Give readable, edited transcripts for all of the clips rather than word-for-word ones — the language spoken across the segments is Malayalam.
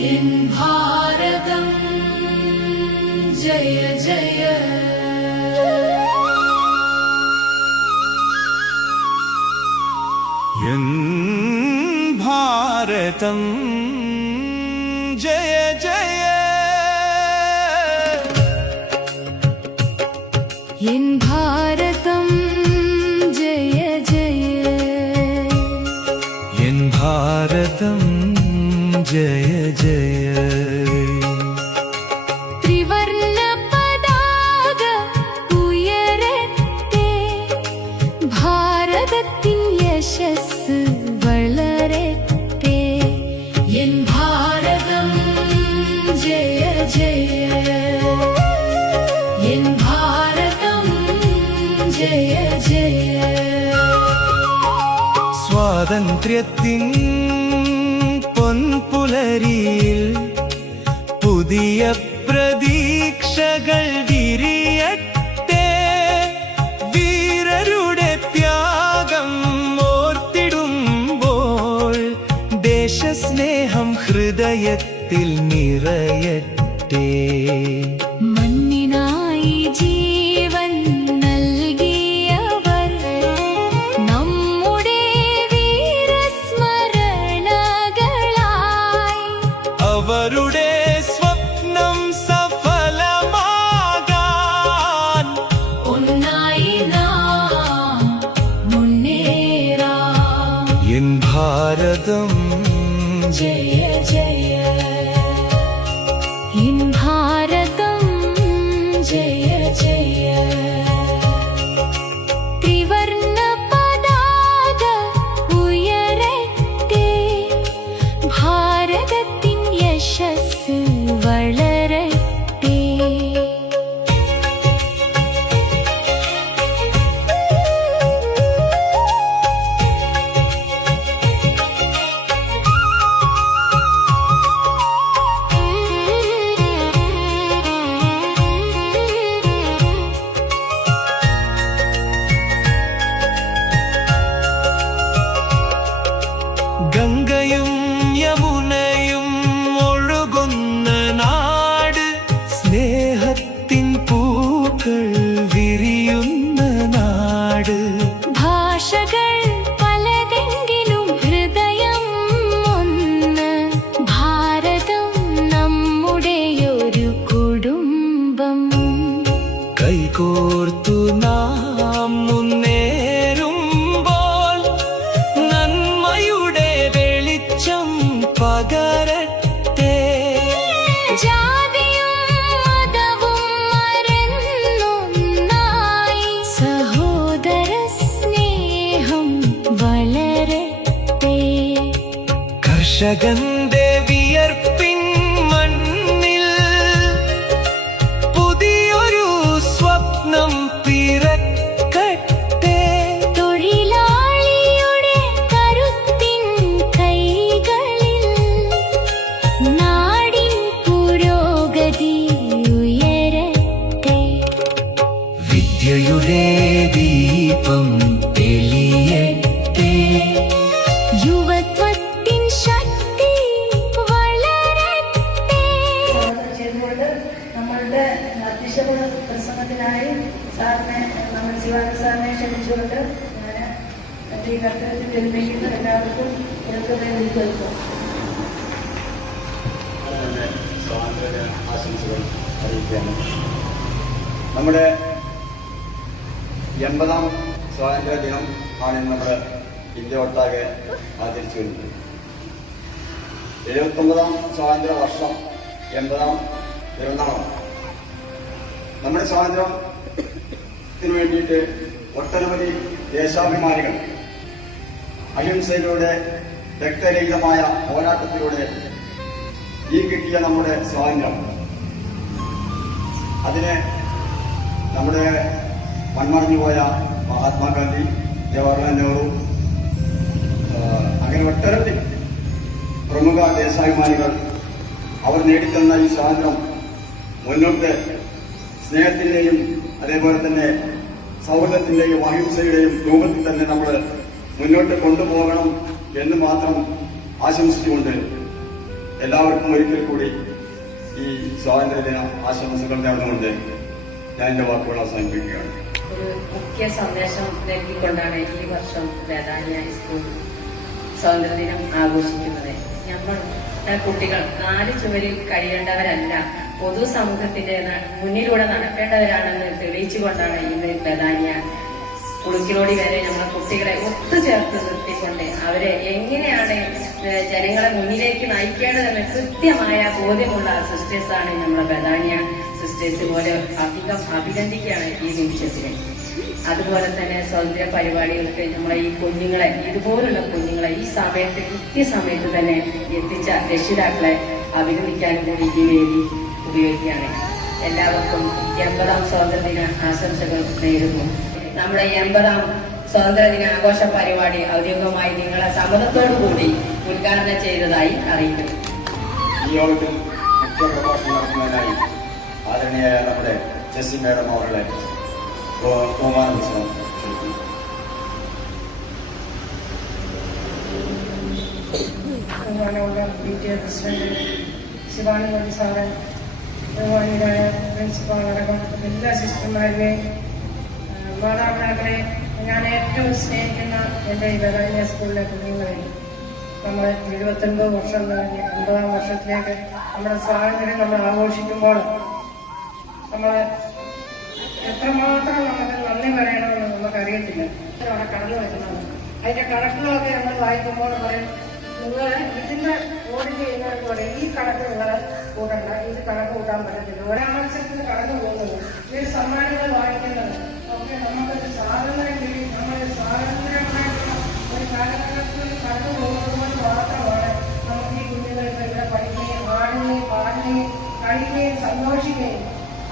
भारतं जय जय भारतं जय जय भारतं जय जय भारतं जय जय त्रिवर्ण पताക ഉയരട്ടെ ഭാരതത്തിൻ യശസ്സ് വളരട്ടെ എൻ ഭാരതം ജയ ജയ എൻ ഭാരതം ജയ ജയ സ്വാതന്ത്ര്യത്തിൻ പൊൻപുലരിയിൽ പുതിയ പ്രതീക്ഷകൾ വിരിയട്ടെ വീരരുടെ ത്യാഗം ഓർത്തിടുമ്പോൾ ദേശസ്നേഹം ഹൃദയത്തിൽ നിറയട്ടെ മണ്ണിനായി ജീവൻ നൽകിയവർ നമ്മുടെ വീരസ്മരണകളായി അവരുടെ സ്വപ്നം സഫലമാകാൻ ഒന്നായി നാം മുന്നേറാം എൻ ഭാരതം ജയ ജയ എൻ ഭാരതം ജയ ജയ ത്രിവർണ്ണ പതാക ഉയരട്ടെ ഭാരതത്തിൻ യശസ്സ് വളരട്ടെ ഗംഗയും യമുനയും ഒഴുകുന്ന നാട് സ്നേഹത്തിൻ പൂക്കൾ വിരിയുന്ന നാട് ഭാഷകൾ പലതെങ്കിലും ഹൃദയം ഒന്ന് ഭാരതം നമ്മുടെയൊരു കുടുംബം കൈകോർത്തു നാം മുന്നേറുമ്പോൾ നന്മയുടെ വെളിച്ചം പകരട്ടെ ജാതിയും മതവും മറന്നൊന്നായി സഹോദര സ്നേഹം വളരട്ടെ കർഷകന്റെ വിയർപ്പിൻ മണ്ണിൽ പുതിയൊരു സ്വപ്നം പിറക്കട്ടെ തൊഴിലാളിയുടെ കരുത്തിൻ കൈകളിൽ നാടിൻ പുരോഗതി ഉയരട്ടെ വിദ്യയുടെ ദീപം തെളിയട്ടെ യുവത്വത്തിൻ ശക്തി വളരട്ടെ ചെയ്തുകൊണ്ട് നമ്മളുടെ അധ്യക്ഷ പ്രസംഗത്തിനായി സാറിനെ നമ്മൾ ശിവാനന്ദ സാറിനെ ക്ഷണിച്ചുകൊണ്ട് ഞാൻ എൻ്റെ ഈ കർത്തവ്യത്തിൽ ഏൽപ്പിക്കുന്ന എല്ലാവർക്കും കേൾക്കുന്നതിൽ കേൾക്കും സ്വാതന്ത്ര്യ ആശംസകൾ അറിയിക്കുകയാണ്. നമ്മുടെ 80-ാം സ്വാതന്ത്ര്യ ദിനം ആണ് നമ്മൾ ഇന്ത്യ ഒട്ടാകെ ആചരിച്ചു വരുന്നത്. 79-ാം സ്വാതന്ത്ര്യ വർഷം 80-ാം പിറന്നാളാണ്. നമ്മുടെ സ്വാതന്ത്ര്യത്തിന് വേണ്ടിയിട്ട് ഒട്ടനവധി ദേശാഭിമാനികൾ അഹിംസയിലൂടെ രക്തരഹിതമായ പോരാട്ടത്തിലൂടെ ഈ കിട്ടിയ നമ്മുടെ സ്വാതന്ത്ര്യം അതിന് നമ്മുടെ മൺമറഞ്ഞുപോയ മഹാത്മാഗാന്ധി, ജവഹർലാൽ നെഹ്റു, അങ്ങനെ ഒട്ടനവധി പ്രമുഖ ദേശാഭിമാനികൾ അവർ നേടിത്തന്ന ഈ സ്വാതന്ത്ര്യം മുന്നോട്ട് സ്നേഹത്തിന്റെയും അതേപോലെ തന്നെ സൗഹൃദത്തിന്റെയും അഹിംസയുടെയും രൂപത്തിൽ തന്നെ നമ്മൾ മുന്നോട്ട് കൊണ്ടുപോകണം എന്ന് മാത്രം ആശംസിച്ചുകൊണ്ട് എല്ലാവർക്കും ഒരിക്കൽ കൂടി ഈ സ്വാതന്ത്ര്യദിന ആശംസകൾ നേർന്നുകൊണ്ട് ഞാൻ എൻ്റെ വാക്കുകൾ അവസാനിപ്പിക്കുകയാണ്. ഒരു മുഖ്യ സന്ദേശം നൽകിക്കൊണ്ടാണ് ഈ വർഷം വേദാന്യ ഹൈസ്കൂൾ സ്വാതന്ത്ര്യദിനം ആഘോഷിക്കുന്നത്. നമ്മൾ കുട്ടികൾ 4 ചുവരിൽ കഴിയേണ്ടവരല്ല, പൊതുസമൂഹത്തിന്റെ മുന്നിലൂടെ നടക്കേണ്ടവരാണെന്ന് തെളിയിച്ചുകൊണ്ടാണ് ഇന്ന് വേദാന്യ കുളുക്കിലോടി വരെ നമ്മളെ കുട്ടികളെ ഒത്തുചേർത്ത് നിർത്തിക്കൊണ്ട് അവരെ എങ്ങനെയാണ് ജനങ്ങളെ മുന്നിലേക്ക് നയിക്കേണ്ടതെന്ന് കൃത്യമായ ബോധ്യമുള്ള സിസ്റ്റേഴ്സാണ് നമ്മളെ വേദാന്യ സിസ്റ്റേഴ്സ് പോലെ അഭിനന്ദിക്കുകയാണ് ഈ നിമിഷത്തിന്. അതുപോലെ തന്നെ സ്വാതന്ത്ര്യ പരിപാടികൾക്ക് നമ്മളെ ഈ കുഞ്ഞുങ്ങളെ, ഇതുപോലുള്ള കുഞ്ഞുങ്ങളെ ഈ സമയത്ത് കൃത്യസമയത്ത് തന്നെ എത്തിച്ച രക്ഷിതാക്കളെ അഭിനന്ദിക്കാനും കൂടി ഈ വേദി ഉപയോഗിക്കുകയാണ്. എല്ലാവർക്കും 80ാം സ്വാതന്ത്ര്യദിന ആശംസകൾ നേരുന്നു. നമ്മുടെ 80ാം സ്വാതന്ത്ര്യദിന ആഘോഷ പരിപാടി ഔദ്യോഗികമായി നിങ്ങളെ സമ്മതത്തോടു കൂടി ഉദ്ഘാടനം ചെയ്തതായി അറിയിക്കുന്നു. ഈ യോഗത്തിൽ മുഖ്യ പ്രഭാഷണം നടത്തുന്നതിനായി ആദരണീയായ നമ്മുടെ ജെസ്സി മാഡം അവരുടെ ബഹുമാനം ബഹുമാനമുള്ള PTA പ്രസിഡന്റ് ശിവാനന്ദ സാറ്, ബഹുമാനിയായ പ്രിൻസിപ്പാൾ അടക്കം എല്ലാ സിസ്റ്റർമാരെയും മാതാപിതാക്കളെ, ഞാൻ ഏറ്റവും സ്നേഹിക്കുന്ന എൻ്റെ ഈ വേദാന്യ സ്കൂളിലെ കുഞ്ഞുങ്ങളെ, നമ്മൾ 79 വർഷം കഴിഞ്ഞ് 50ാം വർഷത്തിലേക്ക് നമ്മുടെ സ്വാതന്ത്ര്യം നമ്മൾ ആഘോഷിക്കുമ്പോൾ നമ്മൾ എത്രമാത്രം നമുക്ക് നന്ദി പറയണമെന്ന് നമുക്കറിയത്തില്ല. അവിടെ കടന്നു വരുന്നത് അതിന്റെ കണക്കുകളൊക്കെ നമ്മൾ വായിക്കുമ്പോൾ പറയും, നിങ്ങൾ ഇതിന്റെ ഓഡിറ്റ് ചെയ്യുന്നവർക്ക് പറയും ഈ കണക്ക് നിങ്ങൾ കൂട്ടണ്ട, ഇത് കണക്ക് കൂട്ടാൻ പറ്റത്തില്ല. ഒരാമത്സരത്തിന് കടന്നു പോകുന്നത് ഈ സമ്മാനങ്ങൾ വായിക്കുന്നത് ഒക്കെ നമുക്കൊരു സ്വാതന്ത്ര്യം കിട്ടി, നമ്മൾ സ്വാതന്ത്ര്യമായിട്ടുള്ള ഒരു കാലഘട്ടത്തിൽ കടന്നു പോകുന്നത് കൊണ്ട് മാത്രമാണ് നമുക്ക് ഈ കുഞ്ഞുങ്ങൾക്ക് ഇവിടെ പഠിക്കുകയും ആടുകയും പാടുകയും കളിക്കുകയും സന്തോഷിക്കുകയും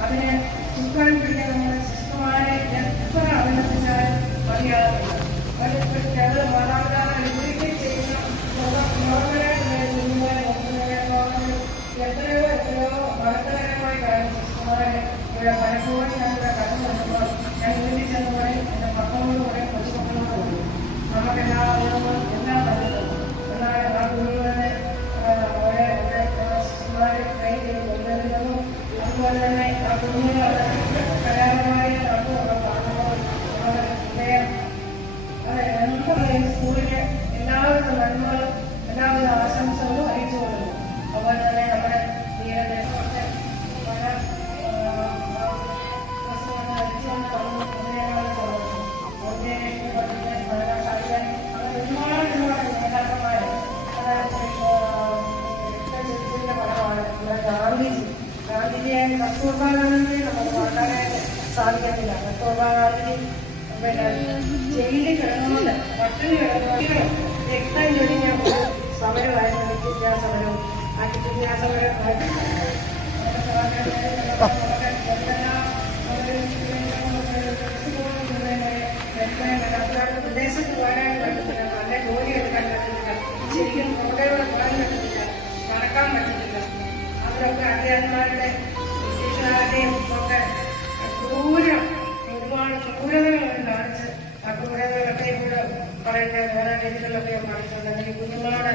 അതിനെ ചുക്കാൻ പിടിക്കാൻ നമ്മുടെ സിസ്റ്റർമാരെ എത്ര അഭിനന്ദിച്ചാൽ മതിയാകുന്നില്ല. ചില മാതാപിതാക്കൾ ഇവർക്ക് ചെയ്യുന്ന എത്രയോ മഹത്തരമായി കാര്യം സിസ്റ്റർമാരെ ഇവിടെ പലപ്പോഴും ഞങ്ങളുടെ കടന്നു വരുമ്പോൾ ഞാൻ വീട്ടിൽ ചെന്ന് പറയും, എൻ്റെ മക്കളോട് പറയും, കൊച്ചുമക്കളോട് പറയും, നമുക്കെല്ലാവരും എല്ലാം പറ്റുന്നു. എന്നാൽ ആ കുഞ്ഞുങ്ങളെ അവരെ സിസ്റ്റർമാരെ ട്രെയിൻ ചെയ്ത് കൊണ്ടുവരുന്നതും അതുപോലെ തന്നെ ആ കുഞ്ഞുങ്ങൾ കലാപരമായി നടത്തുന്ന പാടുമ്പോൾ സ്കൂളിലെ എല്ലാവിധ നന്മകളും എല്ലാവിധ ആശംസകളും അറിയിച്ചു കൊടുക്കുന്നു. അതുപോലെ തന്നെ നമ്മുടെ തീരദേശത്തെ പല ഗാന്ധിജിയെ കസ്തൂർബാ ഗാന്ധിയെ നമുക്ക് മറക്കാനായിട്ട് സാധിക്കത്തില്ല. കസ്തൂർബാ ഗാന്ധി ജയിലിൽ കിടന്നുകൊണ്ട് പട്ടിണി കിടന്നു രക്തം ചൊരിഞ്ഞ ഒരു സമരമായിരുന്നു വിദ്യാ സമരവും. ആ വിദ്യാ സമരം വിദേശത്ത് പോകാൻ പറ്റത്തില്ല, നല്ല ജോലി എടുക്കാൻ പറ്റത്തില്ല, ശരിക്കും പുറകെ പോകാൻ പറ്റത്തില്ല, നടക്കാൻ പറ്റത്തില്ല. അതിലൊക്കെ അധ്യാപകന്മാരുടെ ബ്രിട്ടീഷുകാരുടെയും ഒക്കെ ക്രൂരം ഒരുപാട് ക്രൂരതകൾ കാണിച്ച് ആ ക്രൂരതകളൊക്കെ കൂടെ പറയുന്ന വേറെ രീതികളിലൊക്കെ കാണിച്ചിട്ടുണ്ട്. അല്ലെങ്കിൽ കുഞ്ഞുങ്ങളോട്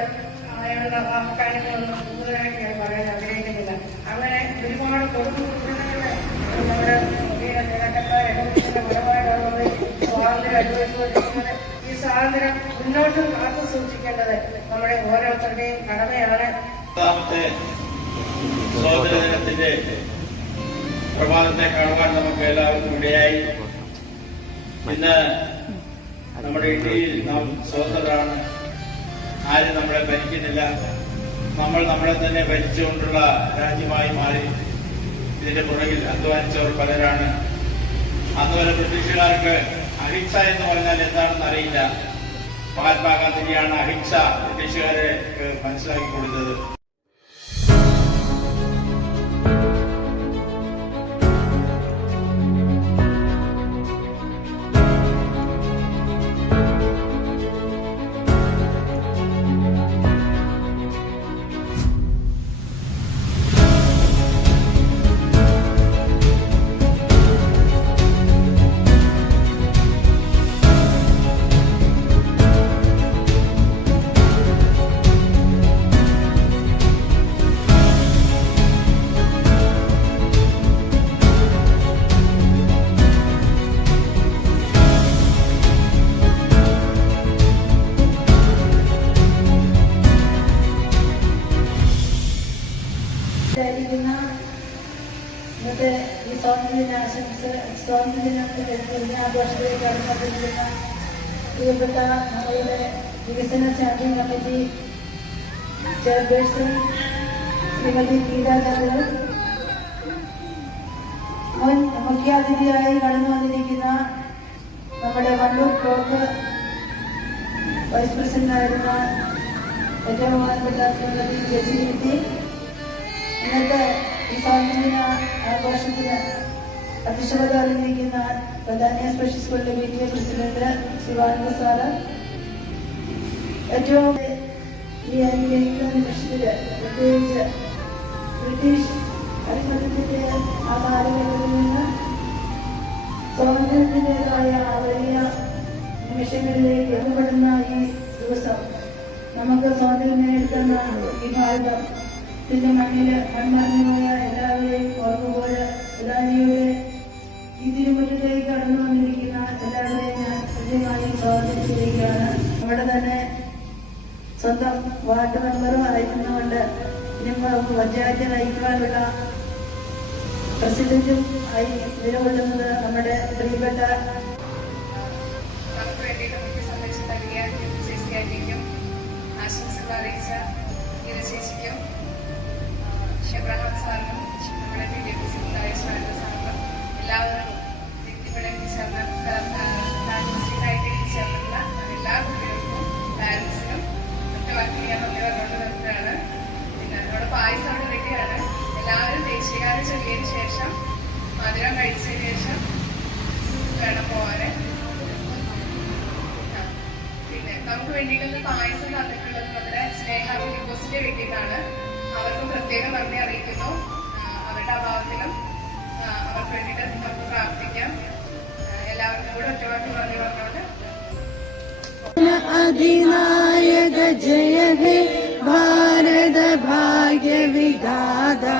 അയാളുടെ ആ കാര്യങ്ങളൊന്നും കൂടുതലായിട്ട് ഞാൻ പറയാൻ ആഗ്രഹിക്കുന്നില്ല. അങ്ങനെ ഒരുപാട് ക്രൂരതകളെ നമ്മുടെ നേതാക്കന്മാർ അനുഭവിക്കുന്ന ഫലമായിട്ടാണ് സ്വാതന്ത്ര്യം അനുഭവിച്ചുകൊണ്ടിരിക്കുന്നത്. ഈ സ്വാതന്ത്ര്യം മുന്നോട്ടും കാത്തു സൂക്ഷിക്കേണ്ടത് നമ്മുടെ ഓരോരുത്തരുടെയും കടമയാണ്. സ്വാതന്ത്ര്യദിനത്തിന്റെ പ്രഭാതത്തെ കാണുവാൻ നമുക്ക് എല്ലാവർക്കും ഇടയായി. ഇന്ന് നമ്മുടെ ഇന്ത്യയിൽ നാം സ്വതന്ത്രരാണ്. ആരും നമ്മളെ ഭരിക്കുന്നില്ല. നമ്മൾ നമ്മളെ തന്നെ ഭരിച്ചുകൊണ്ടുള്ള രാജ്യമായി മാറി. ഇതിന്റെ പുറകിൽ അധ്വാനിച്ചവർ പലരാണ്. അന്ന് വരെ ബ്രിട്ടീഷുകാർക്ക് അഹിംസ എന്ന് പറഞ്ഞാൽ എന്താണെന്ന് അറിയില്ല. മഹാത്മാഗാന്ധിജിയാണ് അഹിംസ ബ്രിട്ടീഷുകാരെ മനസ്സിലാക്കി കൊടുത്തത്. ായിരിക്കുന്ന ഇന്നത്തെ ഈ സ്വാതന്ത്ര്യദിന ആഘോഷത്തിലേക്ക് കടന്നുകൊണ്ടിരിക്കുന്ന പ്രിയപ്പെട്ട നമ്മളുടെ വികസന champion committee chairperson Shrimati Geetha Chandran, മുൻ മുഖ്യാതിഥിയായി കടന്നു വന്നിരിക്കുന്ന നമ്മുടെ വണ്ടൂർ ബ്ലോക്ക് വൈസ് പ്രസിഡന്റായിരുന്ന ഏറ്റവും ബഹുമാനപ്പെട്ട ശ്രീമതി ജെസി, ഇന്നത്തെ ഈ സ്വാതന്ത്ര്യദിന ആഘോഷത്തിന് അധ്യക്ഷത വഹിക്കുന്ന ബദാനിയ സ്പെഷ്യൽ സ്കൂളിലെ PTA പ്രസിഡന്റ് ശിവാനന്ദ സാറ്, ഏറ്റവും ഈ അനുഗ്രഹിക്കുന്ന നിമിഷത്തില് പ്രത്യേകിച്ച് ബ്രിട്ടീഷ് അധിപത്യത്തിന്റെ ആ കാലഘട്ടത്തിൽ നിന്ന് സ്വാതന്ത്ര്യത്തിൻ്റെതായ വലിയ നിമിഷങ്ങളിലേക്ക് എത്തപ്പെടുന്ന ഈ ദിവസം നമുക്ക് സ്വാതന്ത്ര്യം നേടിത്തന്ന ഈ ഭാരതത്തിന്റെ മണ്ണില് മൺമറഞ്ഞുപോയ എല്ലാവരെയും ഓർമ്മപോലെ പ്രധാനിയുടെ ഈ തിരുമുറ്റത്തേക്ക് കടന്നു വന്നിരിക്കുന്ന എല്ലാവരെയും ഞാൻ കൃത്യമായി സ്വാഗതം ചെയ്യുകയാണ്. നമ്മുടെ തന്നെ സ്വന്തം വാർഡ് മെമ്പറും ആയിരുന്നുകൊണ്ട് പഞ്ചായത്ത് നയിക്കുവാനുള്ള പ്രസിഡന്റും ആയി നിലകൊള്ളുന്നത് നമ്മുടെ പ്രിയപ്പെട്ട നമുക്ക് വേണ്ടിയിട്ട് മുഖ്യ സന്ദേശം നൽകിയ ചേച്ചിയായിരിക്കും ആശംസകൾ അറിയിച്ച ഗീത ചേച്ചിക്കും എബ്രഹാം സാറിനും നമ്മുടെ PTA പ്രസിഡന്റായ ശാരദ സാറിനും എല്ലാവരും ഇവിടെ ഡിസ്ട്രിക്റ്റായിട്ട് ചേർന്നുള്ള എല്ലാ കുട്ടികൾക്കും പാരൻസിനും ഒറ്റവാക്കി ഞാൻ നന്ദി പറഞ്ഞുകൊണ്ട് നിർത്തുകയാണ്. പിന്നെ നമ്മുടെ പായസം അവിടെ റെഡിയാണ്. എല്ലാവരും ദേശീയഗാനം ചൊല്ലിയതിനു ശേഷം മധുരം കഴിച്ചതിന് ശേഷം വേണം പോവാന്. പിന്നെ നമുക്ക് വേണ്ടിയിട്ട് പായസം തന്നിട്ടുള്ളത് നമ്മുടെ സ്നേഹ ഡിപ്പോസിറ്റ് വേണ്ടിയിട്ടാണ്. അവർക്കും പ്രത്യേകം നന്ദി അറിയിക്കുന്നു. അവരുടെ അഭാവത്തിലും അവർക്ക് വേണ്ടിയിട്ട് നമുക്ക് പ്രാർത്ഥിക്കാം. എല്ലാവർക്കും കൂടെ ഒറ്റവാക്കി നന്ദി പറഞ്ഞുകൊണ്ട് अधिनायक जय हे भारत भाग्य विधाता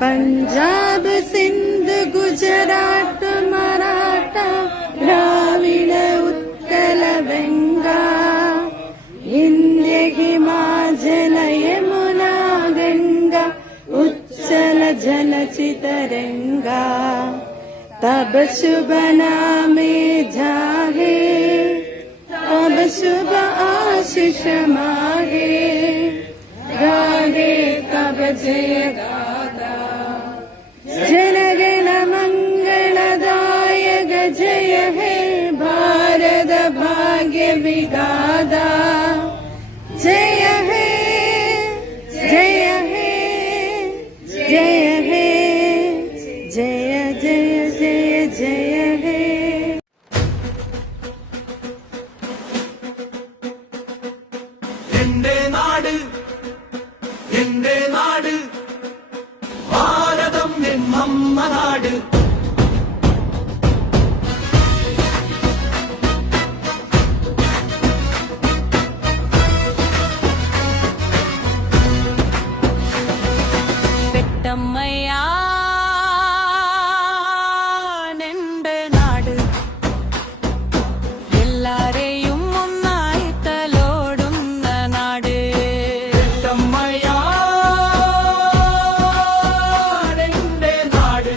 पंजाब सिंध गुजरात मराठा द्राविड उत्कल गंगा विंध्य हिमाचल यमुना गंगा उच्चल जलचितरंगा तब शुभ नामे जागे तब शुभ आशीष मागे गागे तब जय गाथा जनगण मंगलदायक जय हे भारत भाग्य विधाता जय हे जय हे जय हे जय जय जय जय हे എന്റെ നാട് ഭാരതം എന്നമ്മ നാട്. പെട്ടമ്മയാണെന്റെ നാട്, എല്ലാരെയും ഒന്നായി തലോടുന്ന നാട്. എന്റെ നാട്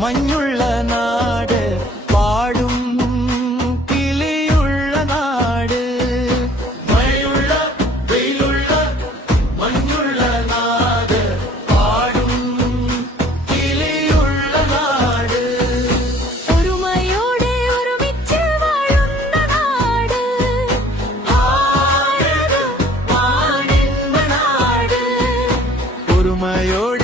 മഞ്ഞുള്ള നാട്, പാടും കിളിയുള്ള നാട്. മഴയുള്ള വെയിലുള്ള മഞ്ഞുള്ള നാട്, പാടും കിളിയുള്ള നാട്. ഒരുമയോടെ ഒരുമിച്ച് വാഴുന്ന നാട്, ഭാരതം മാണിൻപ നാട്. ഒരുമയോടെ